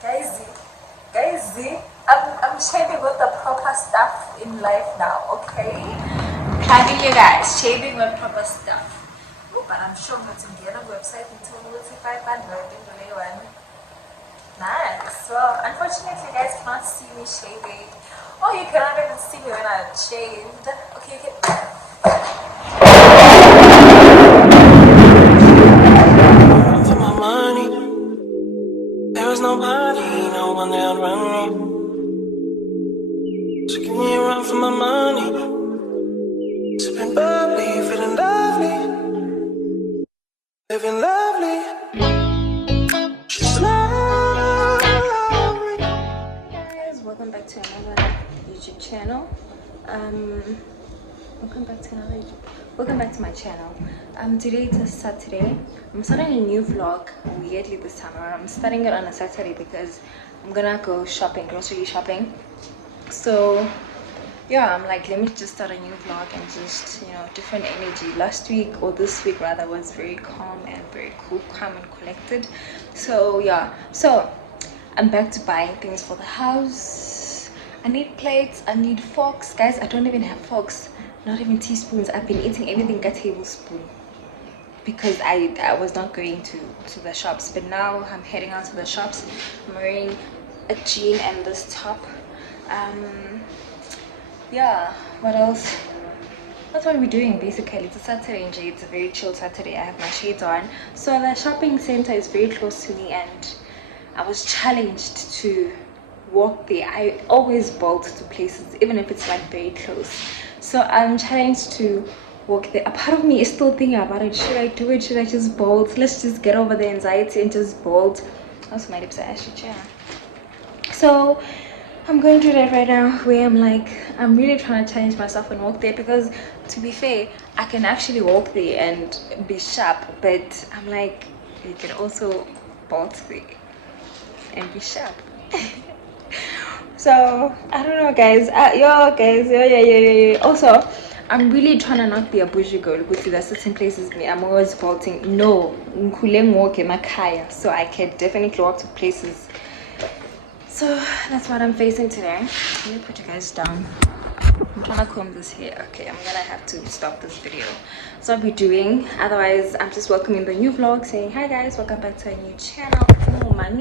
Guys, I'm shaving with the proper stuff in life now, okay? Having you guys shaving with proper stuff. Oh, but I'm sure that to get a website until 500 one. Nice. So unfortunately you guys can't see me shaving. Oh, you cannot even see me when I'm shaved. Okay, For my money, there was nobody, no one that would run me. So give me a run for my money. Sipping bubbly, feeling lovely, living lovely. She's lovely. Guys, welcome back to another YouTube channel. Welcome back to my channel. Today is a Saturday. I'm starting a new vlog weirdly this time around. I'm starting it on a Saturday because I'm gonna go shopping, grocery shopping. So yeah, I'm like, let me just start a new vlog and just, you know, different energy. Last week, or this week rather, was very calm and very cool, calm and collected. So yeah, so I'm back to buying things for the house. I need plates, I need forks. Guys, I don't even have forks, not even teaspoons. I've been eating everything a tablespoon because I was not going to the shops, but now I'm heading out to the shops. I'm wearing a jean and this top. Yeah, what else? That's what we're doing basically. It's a Saturday in Jay. It's a very chill Saturday. I have my shades on. So the shopping center is very close to me and I was challenged to walk there. I always bolt to places even if it's like very close. So I'm challenged to walk there. A part of me is still thinking about it. Should I do it? Should I just bolt? Let's just get over the anxiety and just bolt. Also my lips are actually chair. So I'm going to do that right now where I'm like, I'm really trying to challenge myself and walk there because to be fair, I can actually walk there and be sharp, but I'm like, you can also bolt there and be sharp. So I don't know guys, yeah. Also, I'm really trying to not be a bougie girl. Go to the certain places me I'm always bolting. No, walk in my car, so I can definitely walk to places. So that's what I'm facing today. Let me put you guys down. I'm trying to comb this hair. Okay, I'm gonna have to stop this video. So I'll be doing. Otherwise, I'm just welcoming the new vlog, saying hi guys, welcome back to a new channel. Oh man,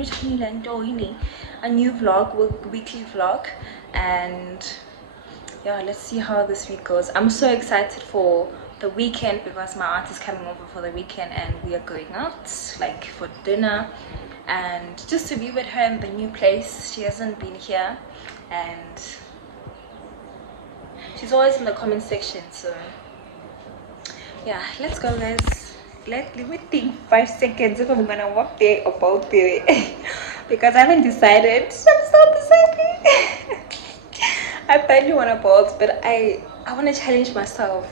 a new vlog, weekly vlog, and yeah, let's see how this week goes. I'm so excited for the weekend because my aunt is coming over for the weekend and we are going out like for dinner and just to be with her in the new place. She hasn't been here and she's always in the comment section, so yeah, let's go guys. Let me think 5 seconds if I'm gonna walk there or both there because I haven't decided. I'm so deciding. I badly want to bolt, but I want to challenge myself.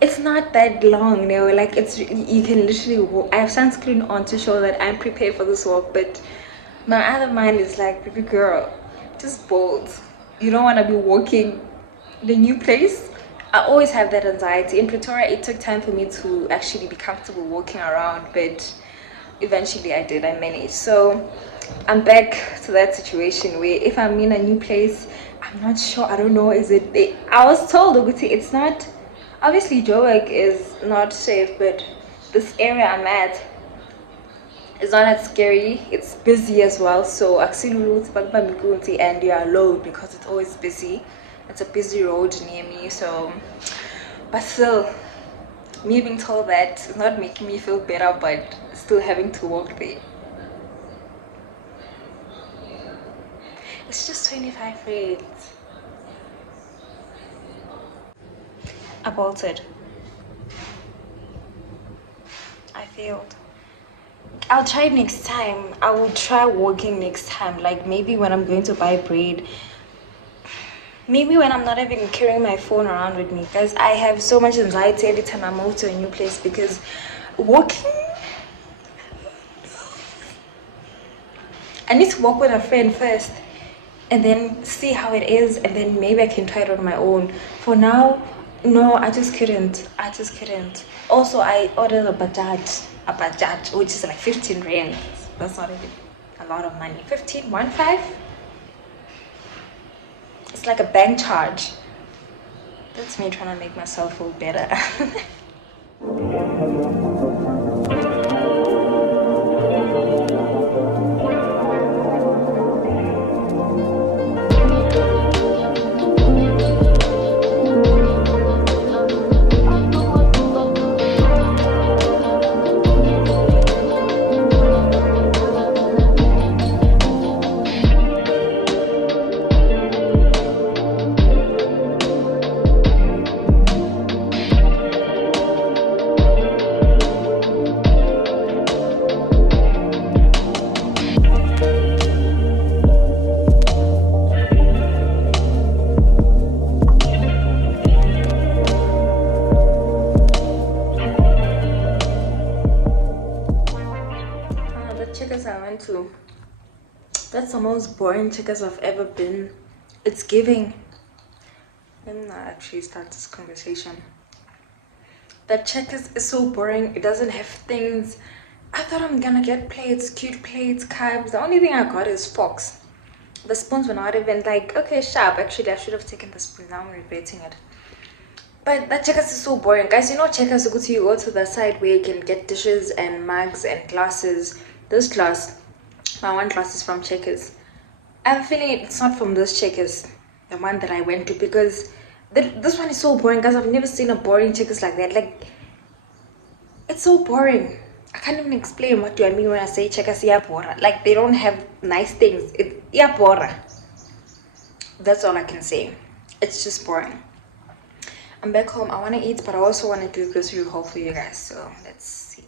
It's not that long, you know, like it's, you can literally walk. I have sunscreen on to show that I'm prepared for this walk, but my other mind is like, baby girl, just bolt. You don't want to be walking the new place. I always have that anxiety. In Pretoria, it took time for me to actually be comfortable walking around, but eventually I did. I managed. So I'm back to that situation where if I'm in a new place, I'm not sure. I don't know. Is it? I was told, Oguti, it's not. Obviously, Joburg is not safe, but this area I'm at is not that scary. It's busy as well. So and you are alone because it's always busy. It's a busy road near me. So, but still, me being told that is not making me feel better, but still having to walk there. It's just 25 rands. I bolted. I failed. I'll try next time. I will try walking next time. Like maybe when I'm going to buy bread. Maybe when I'm not even carrying my phone around with me. Because I have so much anxiety every time I move to a new place. Because walking, I need to walk with a friend first. And then see how it is. And then maybe I can try it on my own. For now, no, I just couldn't. Also, I ordered a bajaj, which is like 15 rand. That's not even a lot of money. 15.15. It's like a bank charge. That's me trying to make myself feel better. That's the most boring Checkers I've ever been. It's giving. Let me not actually start this conversation. That Checkers is so boring. It doesn't have things. I thought I'm gonna get plates, cute plates, carbs. The only thing I got is forks. The spoons were not even like, okay, sharp. Actually, I should have taken the spoon. Now I'm regretting it. But that Checkers is so boring. Guys, you know Checkers, you go to the side where you can get dishes and mugs and glasses. This glass, my one glass is from Checkers. I'm feeling it's not from this Checkers, the one that I went to, because this one is so boring, guys. I've never seen a boring Checkers like that. Like, it's so boring. I can't even explain what do I mean when I say Checkers Iapora. Like, they don't have nice things. It's Iapora. That's all I can say. It's just boring. I'm back home. I want to eat, but I also want to do a grocery haul for you guys. So let's see.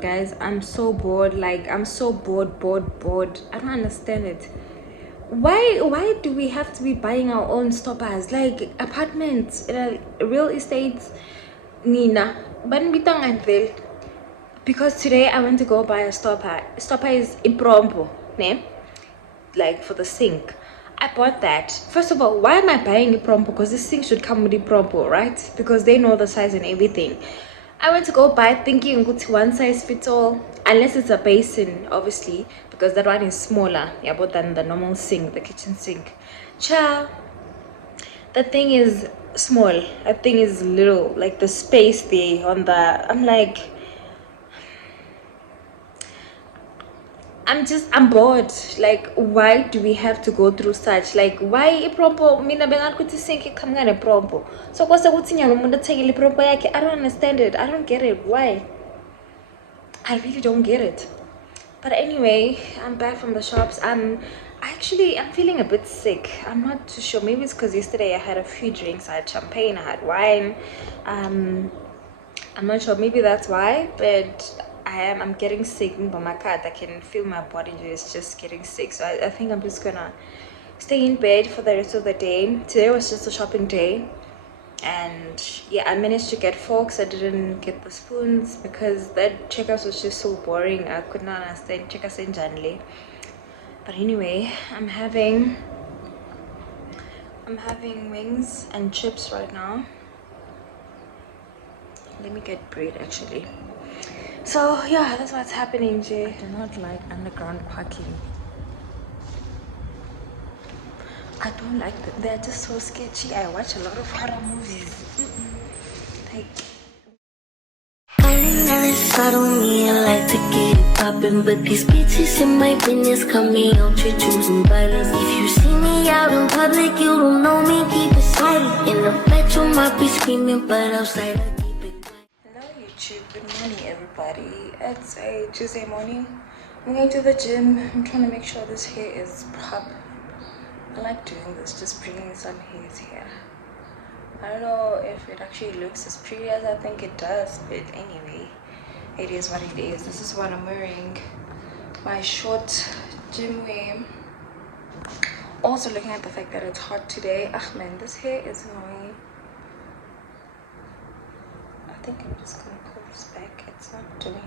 Guys, I'm so bored. Like, I'm so bored. I don't understand it. Why do we have to be buying our own stoppers? Like, apartments, real estates, Nina. Because today I went to go buy a stopper. Stopper is impromptu, ne? Like, for the sink. I bought that. First of all, why am I buying impromptu? Because this sink should come with impromptu, right? Because they know the size and everything. I went to go buy thinking one size fits all, unless it's a basin, obviously, because that one is smaller, yeah, but than the normal sink, the kitchen sink. Cha, the thing is small, that thing is little, like the space there on the, I'm like, I'm bored. Like, why do we have to go through such? Like, why propo? Mina bengan kuti sinki kamngane propo. So kwasa kuti nyalo munda tengili propo yake. I don't understand it. I don't get it. Why? I really don't get it. But anyway, I'm back from the shops. I'm I'm feeling a bit sick. I'm not too sure. Maybe it's because yesterday I had a few drinks. I had champagne, I had wine. I'm not sure. Maybe that's why. But I'm getting sick. But my cat, I can feel my body just getting sick. So I think I'm just gonna stay in bed for the rest of the day. Today was just a shopping day. And yeah, I managed to get forks. I didn't get the spoons because that checkup was just so boring. I could not understand checkers in generally. But anyway, I'm having wings and chips right now. Let me get bread actually. So yeah, that's what's happening, Jay. I do not like underground parking. I don't like them. They're just so sketchy. I watch a lot of horror movies. Like, I don't need I like to get it poppin', but these bitches in my business come me out to choosing violence. If you see me out in public, you don't know me, keep it silent. In the bedroom, I be screaming, but outside I keep it quiet. hello YouTube, good morning everybody. It's a Tuesday morning. I'm going to the gym. I'm trying to make sure this hair is proper. I like doing this, just bringing some hairs here. I don't know if it actually looks as pretty as I think it does, but anyway, it is what it is. This is what I'm wearing, my short gym wear. Also looking at the fact that it's hot today. Ah man, this hair is annoying. I think I'm just gonna pull this back. It's not doing.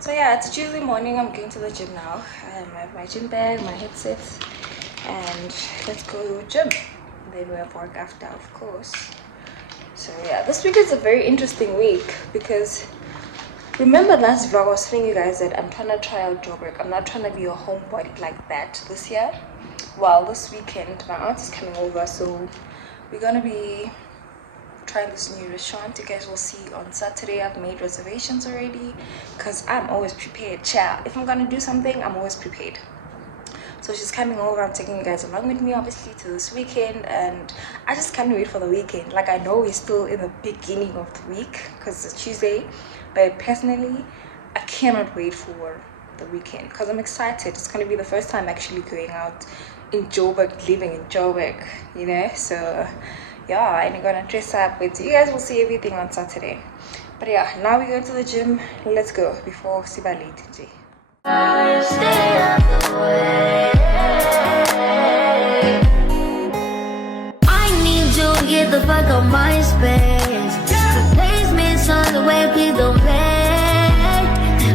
So yeah, it's Tuesday morning. I'm going to the gym now. I have my gym bag, my headsets, and let's go gym. Then we have work after, of course. So yeah, this week is a very interesting week because remember last vlog I was telling you guys that I'm trying to try out Joburg. I'm not trying to be a homebody like that this year. Well, this weekend my aunt is coming over, so we're gonna be trying this new restaurant. You guys will see on Saturday. I've made reservations already because I'm always prepared, child. If I'm gonna do something, I'm always prepared. So she's coming over. I'm taking you guys along with me obviously to this weekend, and I just can't wait for the weekend. Like, I know we're still in the beginning of the week because it's Tuesday, but personally I cannot wait for the weekend because I'm excited. It's going to be the first time actually going out in Joburg, living in Joburg, you know. So yeah, I'm gonna dress up with you guys. Will see everything on Saturday. But yeah, now we're going to the gym. Let's go before Siba late. Stay out the way. I need you to get the fuck out my space. The basement's on the way, please don't play.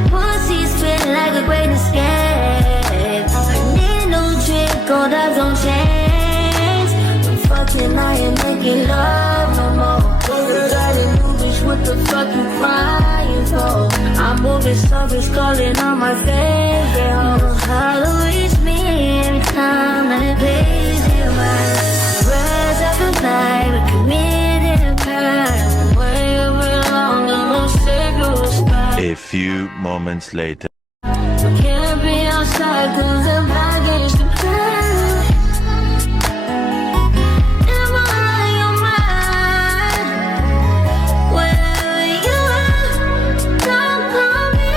Pussy spin like a great escape. I need a new trick, gold eyes on chains. I'm fucking, I ain't making love no more. Cause I didn't do bitch, what the fuck you crying for? I'm moving service, calling on my favorite hoe. How to reach me every time that it pays you right. Rise up the night, but committed a crime. Way over long, no cigarette spot. A few moments later. Can't be outside cause I'm not against the plan. Am I on your mind? Wherever you are, don't call me.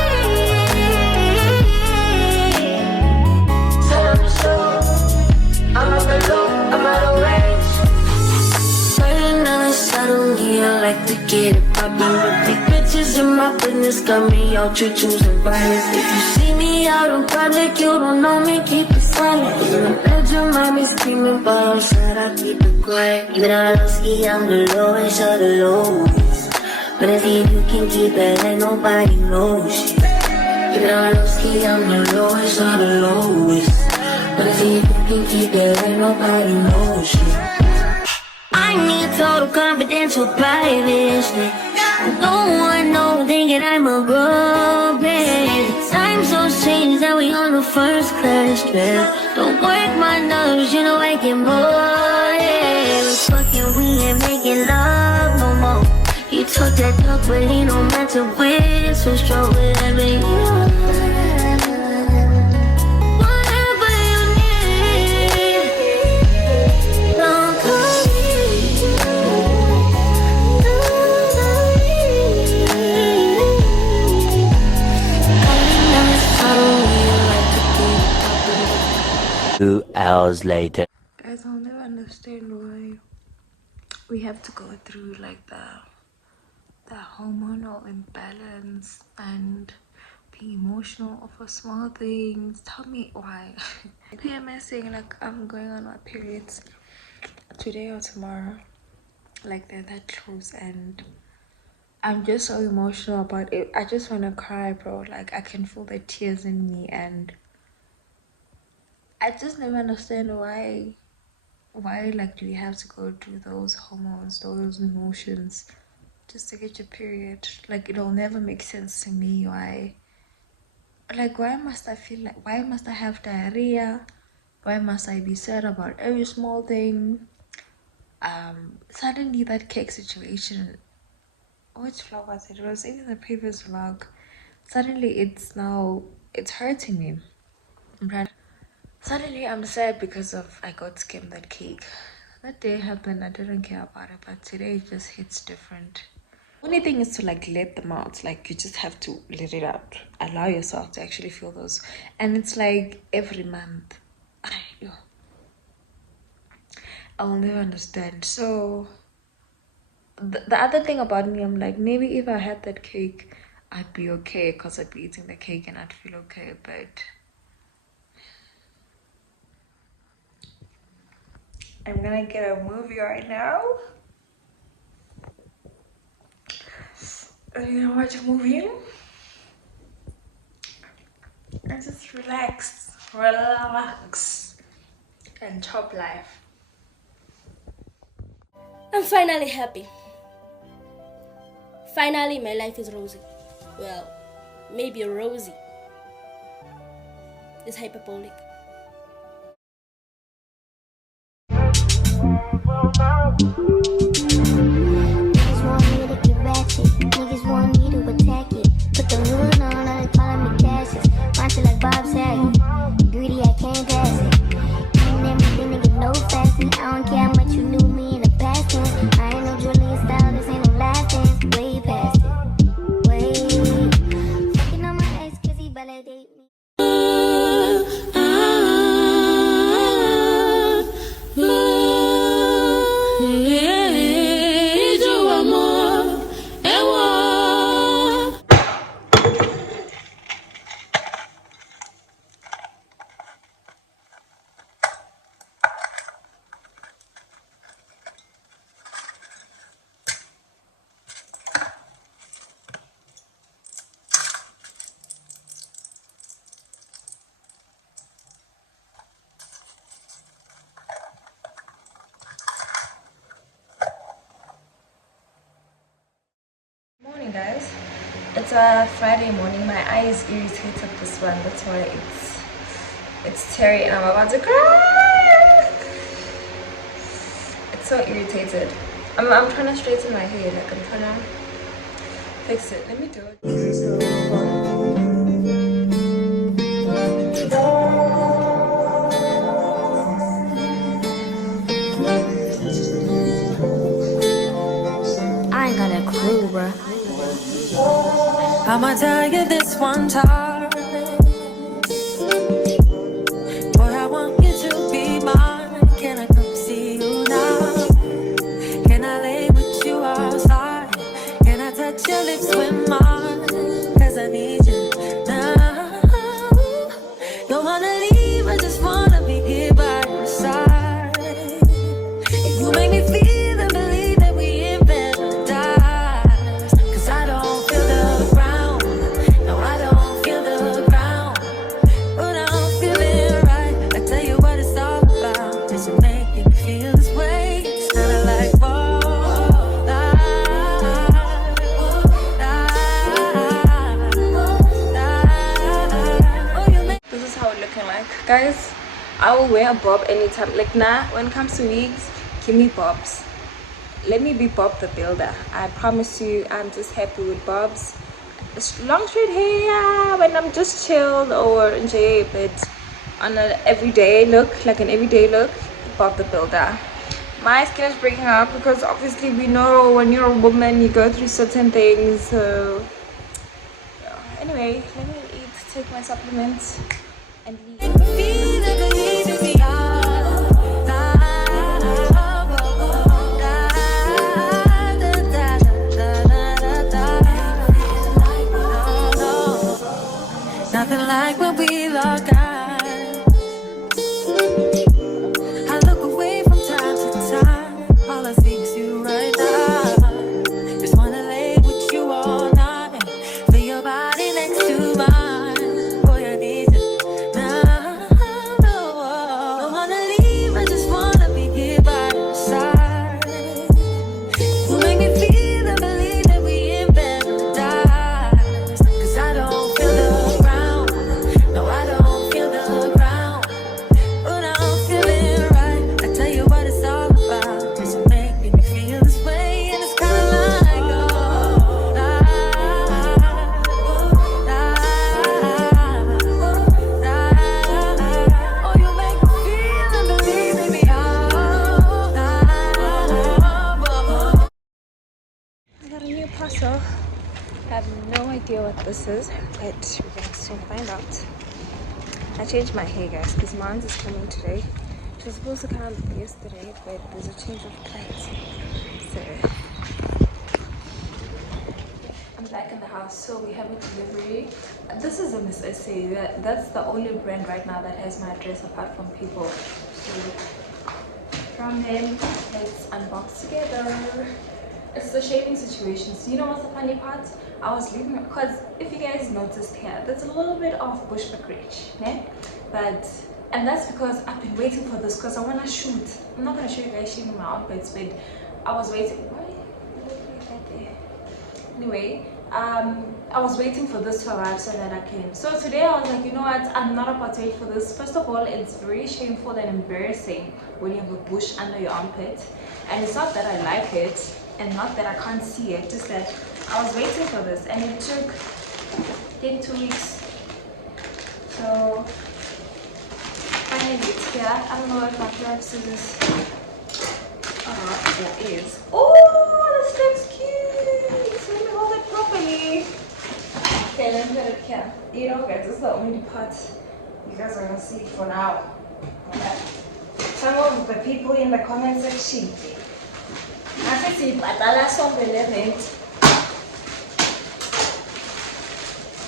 So I'm up below, I'm out of range. Certain nights I don't need, I like to get it poppin'. But big bitches in my business got me out to choosing violence. If you see me out in public, you don't know me, keep it silent. In the bedroom, I be screaming, but outside I keep it quiet. Even though I don't ski, I'm the lowest of the lowest. But if you can keep it, ain't nobody knows shit. Even though I don't ski, I'm the lowest of the lowest. But if you can keep it, ain't nobody knows shit. I need total confidential privacy. No one know thinking I'm a good bitch. Time so strange that we on the first class trip. Don't work my nerves, you know I get bored. Yeah, we fucking, we ain't making love no more. You talk that talk, but he don't match up with. So strong with every whatever you need. Don't call hours later. Guys, I'll never understand why we have to go through like the hormonal imbalance and being emotional over small things. Tell me why. PMSing, like I'm going on my periods today or tomorrow, like they're that close, and I'm just so emotional about it. I just want to cry, bro. Like I can feel the tears in me, and I just never understand why like do you have to go through those hormones, those emotions just to get your period? Like it'll never make sense to me why. Like why must I feel like, why must I have diarrhea? Why must I be sad about every small thing? Suddenly that cake situation, which vlog was it? It was in the previous vlog. Suddenly it's hurting me. Suddenly I'm sad because of I got skimmed that cake. That day happened, I didn't care about it, but today it just hits different. Only thing is to like let them out. Like you just have to let it out. Allow yourself to actually feel those. And it's like every month. I'll never understand. So the other thing about me, I'm like, maybe if I had that cake, I'd be okay because I'd be eating the cake and I'd feel okay. But I'm gonna get a movie right now. I'm gonna watch a movie and just relax, and chop life. I'm finally happy. Finally, my life is rosy. Well, maybe rosy. It's hyperbolic. Niggas want me to get ratchet. Niggas want me to attack it. Put the hood on, now they calling me Cassius. Monster like Bob Saget. Greedy, I can't pass it. Eating everything to get no faster. I don't care how much you knew me in the past tense. I ain't no Julian style, this ain't no last dance. Way past it. Way. Fucking on my ex, cause he validate me. Morning, guys. It's a Friday morning. My eye is irritated, this one. That's why it's teary and I'm about to cry. It's so irritated. I'm trying to straighten my hair. Like I'm trying to fix it. Let me do it. I ain't got a clue, bruh. I'ma tell you this one time. Boy, I want you to be mine. Can I come see you now? Can I lay with you outside? Can I touch your lips with mine? Cause I need you now. Don't wanna leave, I just wanna be here by your side. You make me feel and believe that we in paradise. Cause I don't feel the ground. No, I don't feel the ground. But I'm feeling right. I tell you what it's all about. Is it making me feel this way? It's kinda like, whoa, This is how it's looking like, guys. I will wear a bob anytime. Like nah, when it comes to wigs, give me bobs. Let me be Bob the Builder. I promise you, I'm just happy with bobs. Long straight hair when I'm just chilled or enjoy, but on an everyday look, like an everyday look, Bob the Builder. My skin is breaking out because obviously we know when you're a woman you go through certain things. So yeah. Anyway, let me take my supplements and leave. feel and believe in me. idea what this is, but we're gonna soon find out. I changed my hair, guys, because mine is coming today. It was supposed to come yesterday, but there's a change of plans. So I'm back in the house, so we have a delivery. This is a Miss SA. That's the only brand right now that has my address apart from People. So from them, let's unbox together. It's the shaving situation. So you know what's the funny part? I was leaving because if you guys noticed here, there's a little bit of bushback ridge, né? And that's because I've been waiting for this because I want to shoot. I'm not going to show you guys shaving my outfits, but I was waiting. Why? Anyway, I was waiting for this to arrive so that I can. So today I was like, you know what? I'm not about to wait for this. First of all, it's very shameful and embarrassing when you have a bush under your armpit. And it's not that I like it and not that I can't see it, just that I was waiting for this and it took, I think, 2 weeks. So finally it's here. I don't know if my pair of scissors. Oh, there is. Oh, this looks cute. So let me hold it properly. Okay, let me put it here. You know, guys, this is the only part you guys are gonna see for now. Okay. Some of the people in the comment section. I think see, but I saw the rent.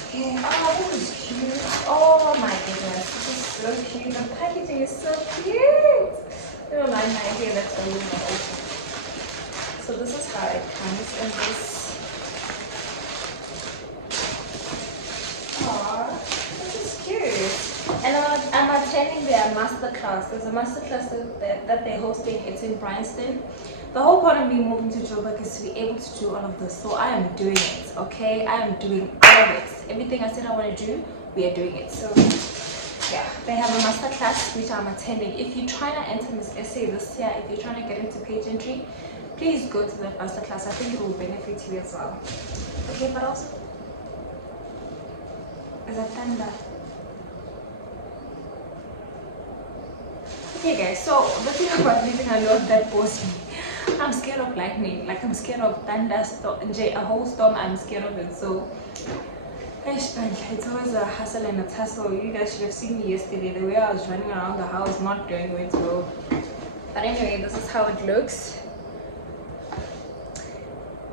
Okay. Oh, this is cute. Oh my goodness, this is so cute. The packaging is so cute. Never mind my idea, that's only not open. So this is how it comes in this. Aww, this is cute. And I'm attending their masterclass. There's a masterclass that they're hosting. It's in Bryanston. The whole point of me moving to Joburg is to be able to do all of this. So I am doing it, okay? I am doing all of it. Everything I said I want to do, we are doing it. So yeah, they have a masterclass which I'm attending. If you're trying to enter Miss SA this year, if you're trying to get into pageantry, please go to the masterclass. I think it will benefit you as well. Okay, but also, is that thunder? Okay guys, so the thing about living alone that bores me. I'm scared of lightning, like I'm scared of thunderstorm, a whole storm, I'm scared of it. So it's always a hustle and a tussle. You guys should have seen me yesterday, the way I was running around the house, not knowing where to go. But anyway, this is how it looks.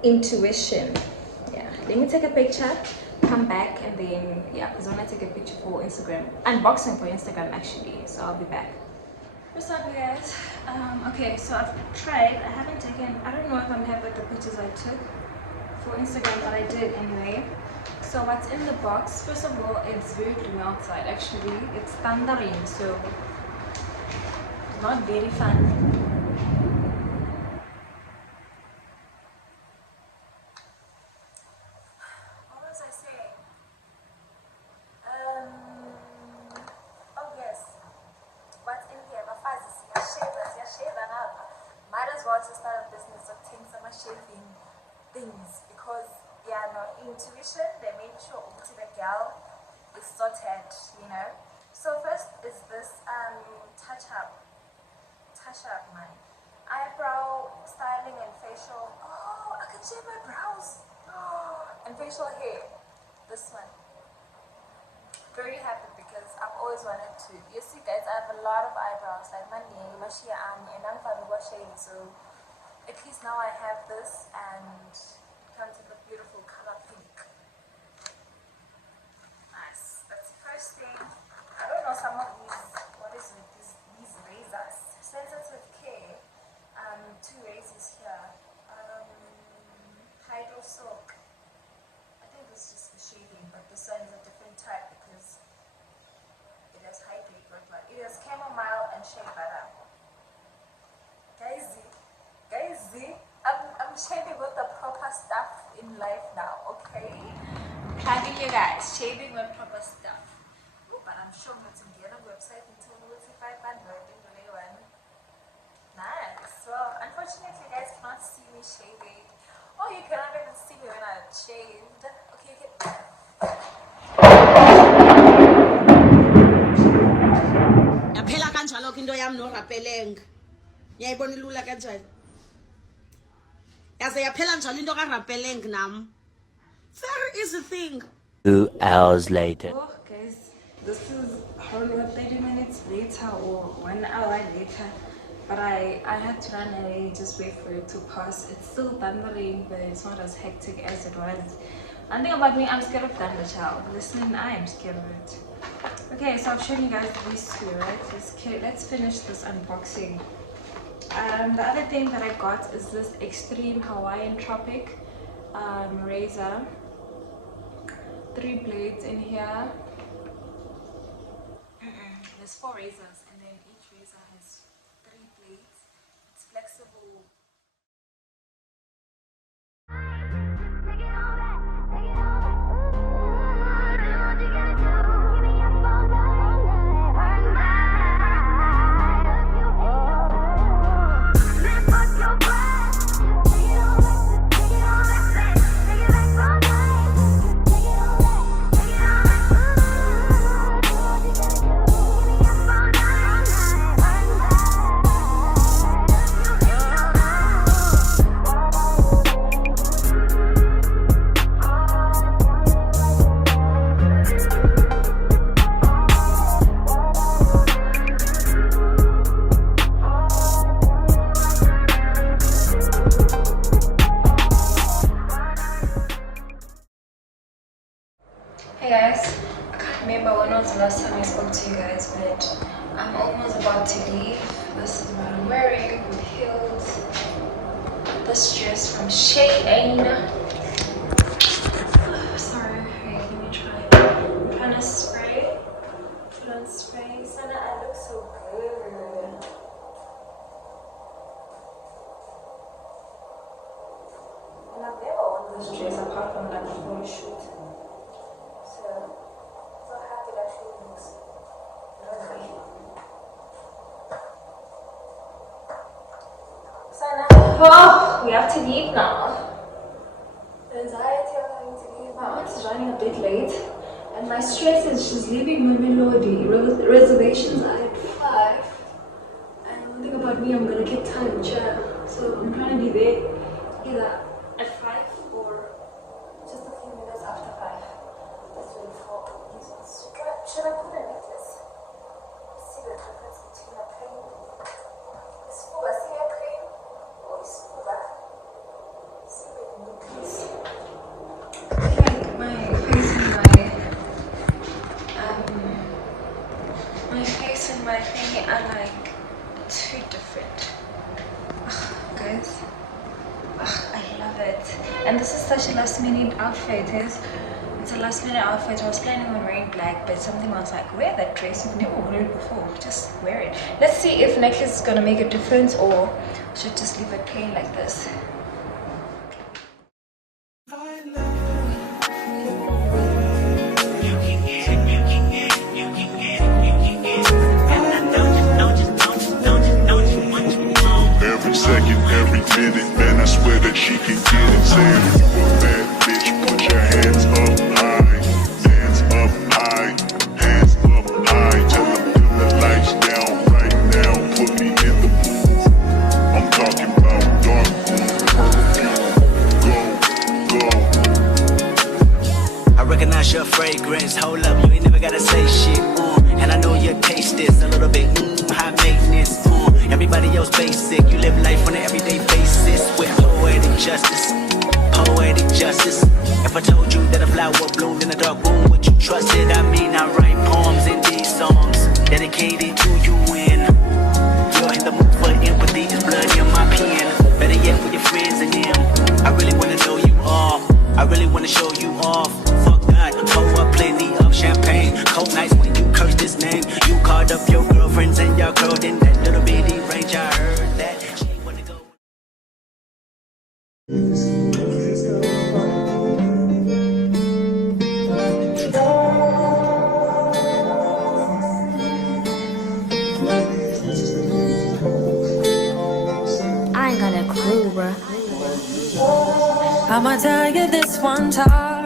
Intuition. Yeah, let me take a picture, come back, and then yeah, because I want to take a picture for Instagram, unboxing for Instagram actually. So I'll be back. What's up, guys? Okay, so I've tried. I haven't taken. I don't know if I'm happy with the pictures I took for Instagram, but I did anyway. So what's in the box? First of all, it's very gloomy outside. Actually, it's thundering, so not very fun. What was I saying? Oh yes. What's in here? Might as well to start a business of taking some shaving things because yeah, no, Intuition, they made sure the girl is sorted, you know. So first is this touch up my eyebrow styling and facial. Oh, I can shave my brows. And facial hair. This one. Very happy because I've always wanted to. You see guys, I have a lot of eyebrows, like my name, my Shein, and I'm shading. So at least now I have this and it comes in the beautiful color pink. Nice. That's the first thing. I don't know some of these, what is it, these razors. Sensitive care. 2 razors here. Hydro soak. I think this is just the shaving, but this one is a different type because it has hydrate, but it has chamomile and shea butter. Guys, I'm shaving with the proper stuff in life now, okay? Having you guys shaving with proper stuff. Ooh, but I'm sure I'm going to get a website until we'll 500 in the day one. Nice. Well, unfortunately, you guys cannot see me shaving. Oh, you cannot even see me when I shaved. Okay, yaphela kanjalo into yami norapeleng yayibona ilula kanjani yaze yaphela njalo into karapeleng nam There is a thing. 2 hours later. Oh, guys, this is probably 30 minutes later or 1 hour later. But I had to run away, just wait for it to pass. It's still thundering, but it's not as hectic as it was. One thing about me, I'm scared of thunder, child. Listen, I am scared of it. Okay, so I've shown you guys these two, right? Let's finish this unboxing. The other thing that I got is this Extreme Hawaiian Tropic razor. 3 blades in here. There's 4 razors, and then each razor has 3 blades. It's flexible. Hey guys, I can't remember when was the last time I spoke to you guys, but I'm almost about to leave. This is what I'm wearing with heels. This dress from Shein. Sorry, wait, let me try. I'm trying to spray. Put on spray. Sana, I look so good. And I've never worn this dress apart from like a photo shoot. So happy that she looks lovely. Sana, oh, we have to leave now. The anxiety of having to leave. My aunt is running a bit late, and my stress is she's leaving my melody. Reservations are at 5. And one thing about me, I'm gonna keep time, child. So I'm trying to be there either at 5 or just a few minutes after 5. Should I put a necklace? See the difference between a plain scuba, see a plain or scuba. See the necklace. Like my face and my thingy are like too different. Ugh, guys. Ugh, I love it. And this is such a last minute outfit, It's a last minute outfit. I was planning on wearing black, but something was like, wear that dress, you've never worn it before, just wear it. Let's see if necklace is gonna make a difference or should just leave it plain like this. Every second, every minute, man, I swear that she can get it. Saying if you a bad bitch, put your hands up high, hands up high, hands up high. Tell them dim the lights down right now, put me in the mood. I'm talking about dark perfume. Go, go. I recognize your fragrance. Hold up, you ain't never gotta say shit. And I know your taste is a little bit high maintenance. Everybody else basic. You live life on an everyday basis with poetic justice. Poetic justice. If I told you that a flower bloomed in a dark room, would you trust it? I mean, I write poems in these songs dedicated to you when you're in the mood for empathy. There's blood in my pen. Better yet, for your friends and them. I really wanna know you off. I really wanna show you off. Fuck that, pour up plenty of champagne. Cold nights when you curse this name. You called up your girlfriends and y'all curled in that little bitty range. I heard that she wanna go. I ain't got a clue, bruh. I'ma tell you this one time.